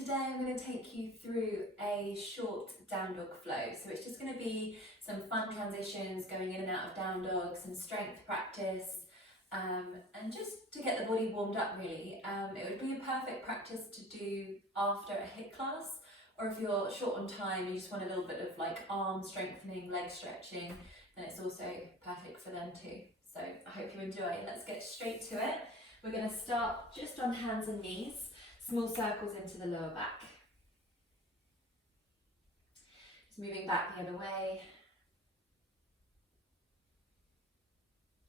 Today I'm going to take you through a short down dog flow. So it's just going to be some fun transitions going in and out of down dog, some strength practice, and just to get the body warmed up really. It would be a perfect practice to do after a HIIT class, or if you're short on time and you just want a little bit of like arm strengthening, leg stretching, then it's also perfect for them too. So I hope you enjoy. Let's get straight to it. We're going to start just on hands and knees. Small circles into the lower back. Just moving back the other way.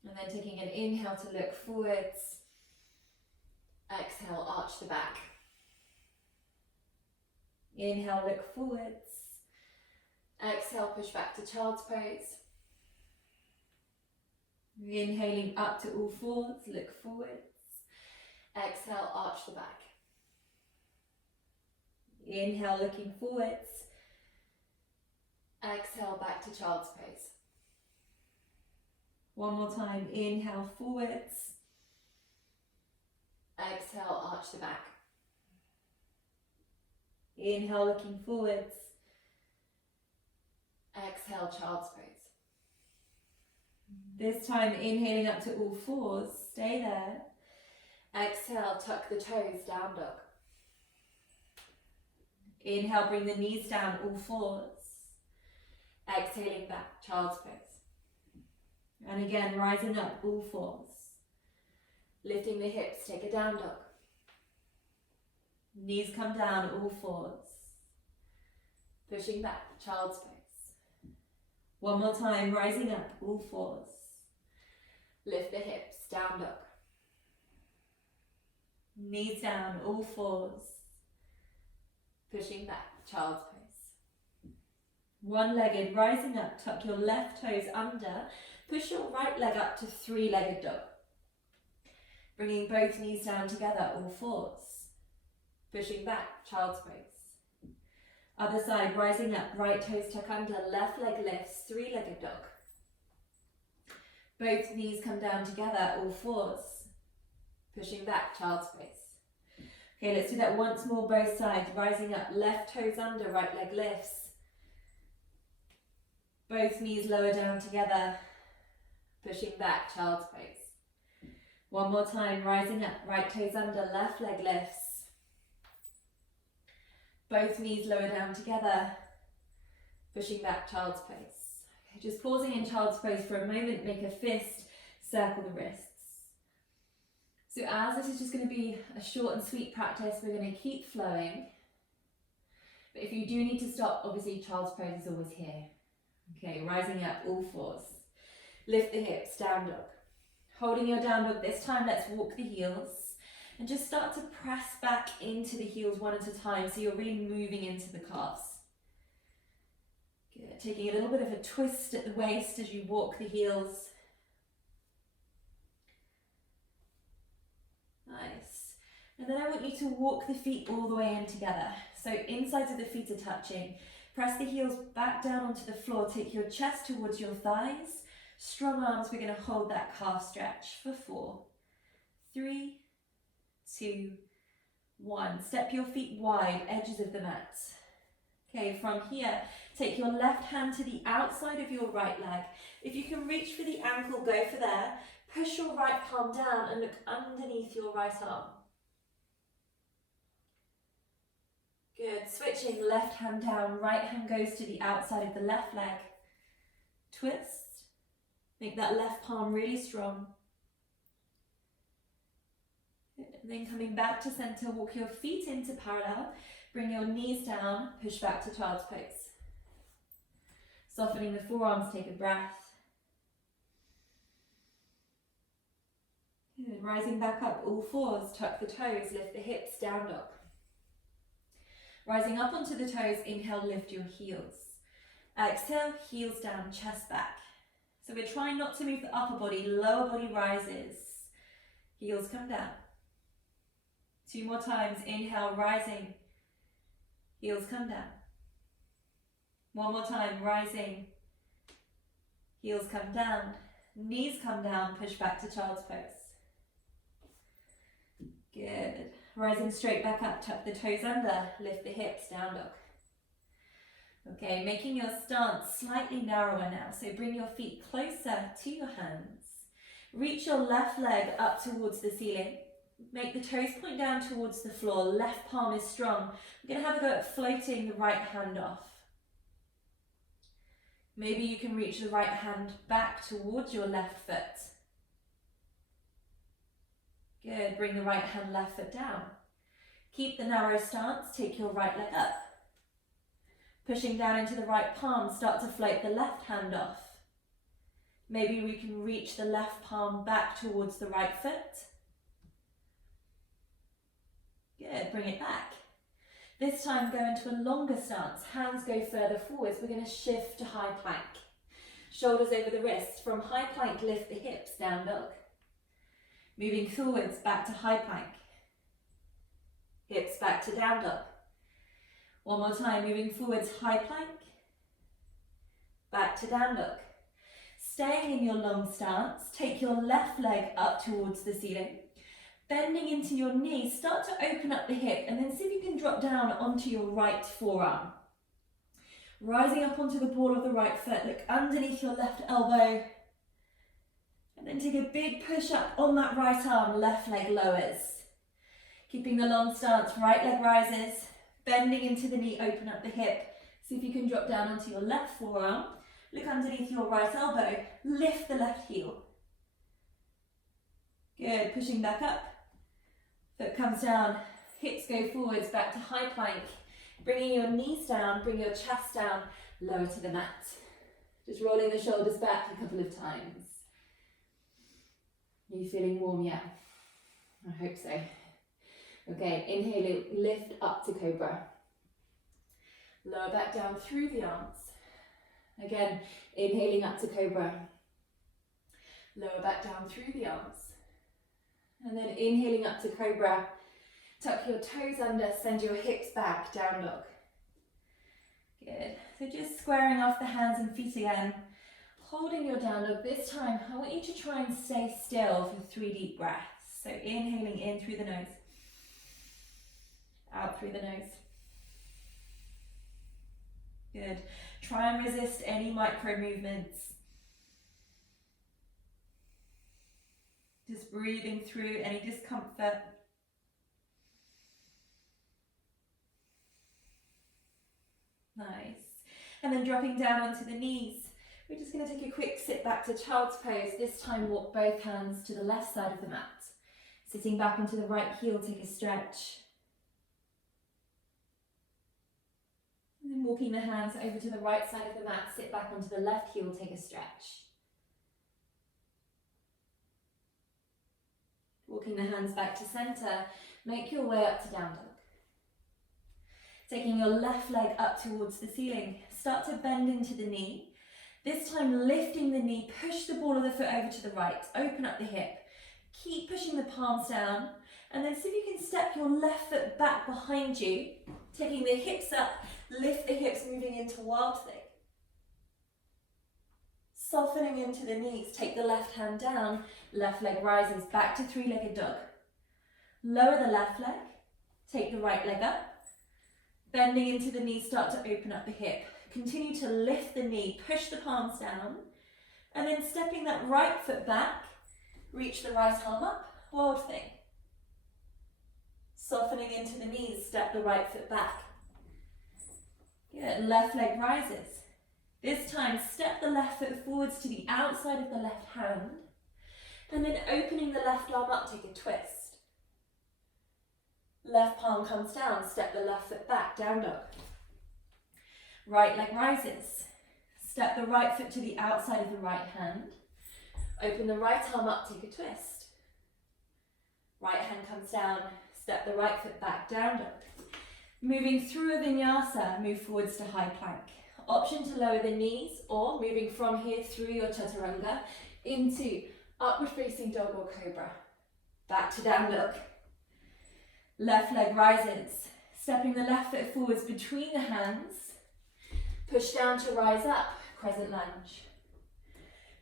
And then taking an inhale to look forwards. Exhale, arch the back. Inhale, look forwards. Exhale, push back to child's pose. Inhaling up to all fours, look forwards. Exhale, arch the back. Inhale, looking forwards. Exhale, back to child's pose. One more time, inhale, forwards. Exhale, arch the back. Inhale, looking forwards. Exhale, child's pose. This time, inhaling up to all fours, stay there. Exhale, tuck the toes, down dog. Inhale, bring the knees down, all fours. Exhaling back, child's pose. And again, rising up, all fours. Lifting the hips, take a down dog. Knees come down, all fours. Pushing back, child's pose. One more time, rising up, all fours. Lift the hips, down dog. Knees down, all fours. Pushing back, child's pose. One-legged, rising up, tuck your left toes under. Push your right leg up to three-legged dog. Bringing both knees down together, all fours. Pushing back, child's pose. Other side, rising up, right toes tuck under, left leg lifts, three-legged dog. Both knees come down together, all fours. Pushing back, child's pose. Okay, let's do that once more, both sides. Rising up, left toes under, right leg lifts. Both knees lower down together. Pushing back, child's pose. One more time, rising up, right toes under, left leg lifts. Both knees lower down together. Pushing back, child's pose. Okay, just pausing in child's pose for a moment, make a fist, circle the wrists. So as this is just going to be a short and sweet practice, we're going to keep flowing. But if you do need to stop, obviously child's pose is always here. Okay, rising up, all fours. Lift the hips, down dog. Holding your down dog this time, let's walk the heels. And just start to press back into the heels one at a time, so you're really moving into the calves. Good, taking a little bit of a twist at the waist as you walk the heels. Nice. And then I want you to walk the feet all the way in together. So insides of the feet are touching. Press the heels back down onto the floor. Take your chest towards your thighs. Strong arms, we're going to hold that calf stretch for 4, 3, 2, 1. Step your feet wide, edges of the mat. Okay, from here, take your left hand to the outside of your right leg. If you can reach for the ankle, go for there. Push your right palm down and look underneath your right arm. Good, switching, left hand down, right hand goes to the outside of the left leg. Twist, make that left palm really strong. Good. And then coming back to center, walk your feet into parallel, bring your knees down, push back to child's pose. Softening the forearms, take a breath. Good. Rising back up, all fours, tuck the toes, lift the hips, down dog. Rising up onto the toes, inhale, lift your heels. Exhale, heels down, chest back. So we're trying not to move the upper body, lower body rises. Heels come down. 2 more times, inhale, rising. Heels come down. 1 more time, rising. Heels come down. Knees come down, push back to child's pose. Good. Rising straight back up, tuck the toes under, lift the hips, down dog. Okay, making your stance slightly narrower now, so bring your feet closer to your hands. Reach your left leg up towards the ceiling. Make the toes point down towards the floor, left palm is strong. We're going to have a go at floating the right hand off. Maybe you can reach the right hand back towards your left foot. Good, bring the right hand, left foot down. Keep the narrow stance, take your right leg up. Pushing down into the right palm, start to float the left hand off. Maybe we can reach the left palm back towards the right foot. Good, bring it back. This time go into a longer stance, hands go further forwards. We're going to shift to high plank. Shoulders over the wrists. From high plank, lift the hips, down dog. Moving forwards, back to high plank. Hips back to down dog. One more time, moving forwards, high plank. Back to down dog. Staying in your long stance, take your left leg up towards the ceiling. Bending into your knees, start to open up the hip and then see if you can drop down onto your right forearm. Rising up onto the ball of the right foot, look underneath your left elbow. And then take a big push up on that right arm, left leg lowers. Keeping the long stance, right leg rises. Bending into the knee, open up the hip. See if you can drop down onto your left forearm. Look underneath your right elbow, lift the left heel. Good, pushing back up. Foot comes down, hips go forwards, back to high plank. Bringing your knees down, bring your chest down, lower to the mat. Just rolling the shoulders back a couple of times. Are you feeling warm yet? I hope so. Okay, inhale, lift up to cobra. Lower back down through the arms. Again, inhaling up to cobra. Lower back down through the arms. And then inhaling up to cobra. Tuck your toes under, send your hips back, down dog. Good. So just squaring off the hands and feet again. Holding your down dog. This time, I want you to try and stay still for 3 deep breaths. So inhaling in through the nose. Out through the nose. Good. Try and resist any micro movements. Just breathing through any discomfort. Nice. And then dropping down onto the knees. We're just going to take a quick sit back to child's pose. This time walk both hands to the left side of the mat. Sitting back onto the right heel, take a stretch. And then walking the hands over to the right side of the mat, sit back onto the left heel, take a stretch. Walking the hands back to center, make your way up to down dog. Taking your left leg up towards the ceiling, start to bend into the knee. This time lifting the knee, push the ball of the foot over to the right, open up the hip. Keep pushing the palms down, and then see if you can step your left foot back behind you, taking the hips up, lift the hips, moving into wild thing. Softening into the knees, take the left hand down, left leg rises, back to 3-legged dog. Lower the left leg, take the right leg up, bending into the knees, start to open up the hip. Continue to lift the knee, push the palms down, and then stepping that right foot back, reach the right arm up, wild thing. Softening into the knees, step the right foot back. Good, left leg rises. This time, step the left foot forwards to the outside of the left hand, and then opening the left arm up, take a twist. Left palm comes down, step the left foot back, down dog. Right leg rises. Step the right foot to the outside of the right hand. Open the right arm up, take a twist. Right hand comes down, step the right foot back, down dog. Moving through a vinyasa, move forwards to high plank. Option to lower the knees, or moving from here through your chaturanga into upward facing dog or cobra. Back to down dog. Left leg rises. Stepping the left foot forwards between the hands. Push down to rise up, crescent lunge.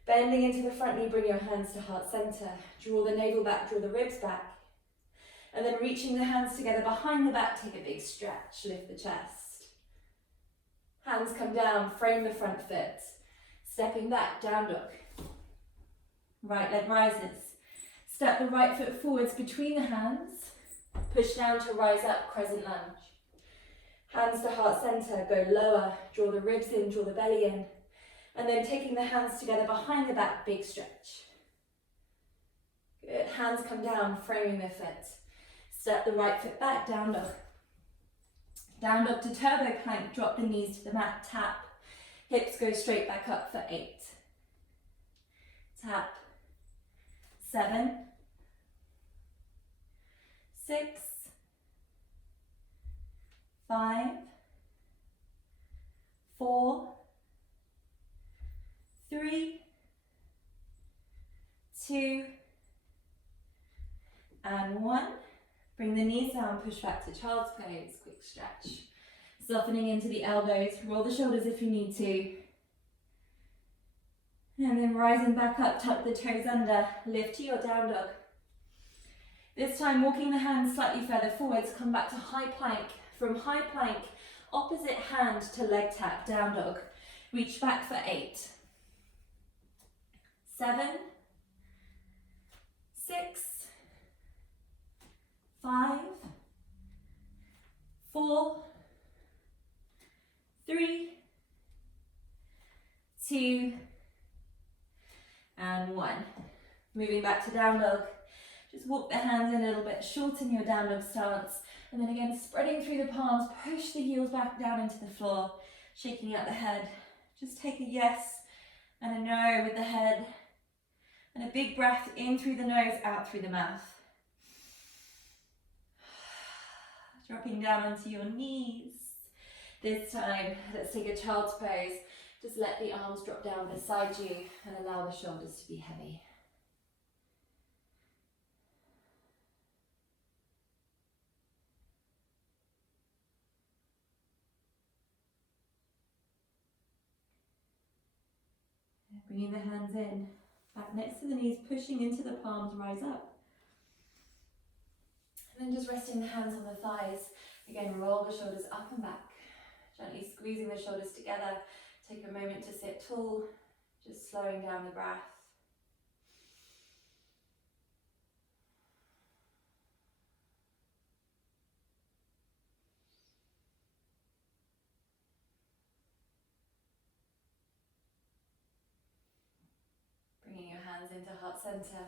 Bending into the front knee, bring your hands to heart center. Draw the navel back, draw the ribs back. And then reaching the hands together behind the back, take a big stretch, lift the chest. Hands come down, frame the front foot. Stepping back, down dog. Right leg rises. Step the right foot forwards between the hands. Push down to rise up, crescent lunge. Hands to heart center, go lower. Draw the ribs in, draw the belly in. And then taking the hands together behind the back, big stretch. Good, hands come down, framing the foot. Step the right foot back, down dog. Down dog to turbo plank, drop the knees to the mat, tap. Hips go straight back up for 8. Tap. 7. 6. 5. 4. 3. 2. And 1. Bring the knees down, push back to child's pose, quick stretch. Softening into the elbows, roll the shoulders if you need to. And then rising back up, tuck the toes under, lift to your down dog. This time walking the hands slightly further forwards, come back to high plank. From high plank, opposite hand to leg tap, down dog. Reach back for 8. 7. 6. 5. 4. 3. 2. And 1. Moving back to down dog. Just walk the hands in a little bit, shorten your down dog stance. And then again, spreading through the palms, push the heels back down into the floor, shaking out the head. Just take a yes and a no with the head. And a big breath in through the nose, out through the mouth. Dropping down onto your knees. This time, let's take a child's pose. Just let the arms drop down beside you and allow the shoulders to be heavy. Bringing the hands in, back next to the knees, pushing into the palms, rise up. And then just resting the hands on the thighs. Again, roll the shoulders up and back. Gently squeezing the shoulders together. Take a moment to sit tall, just slowing down the breath. Bringing your hands into heart center.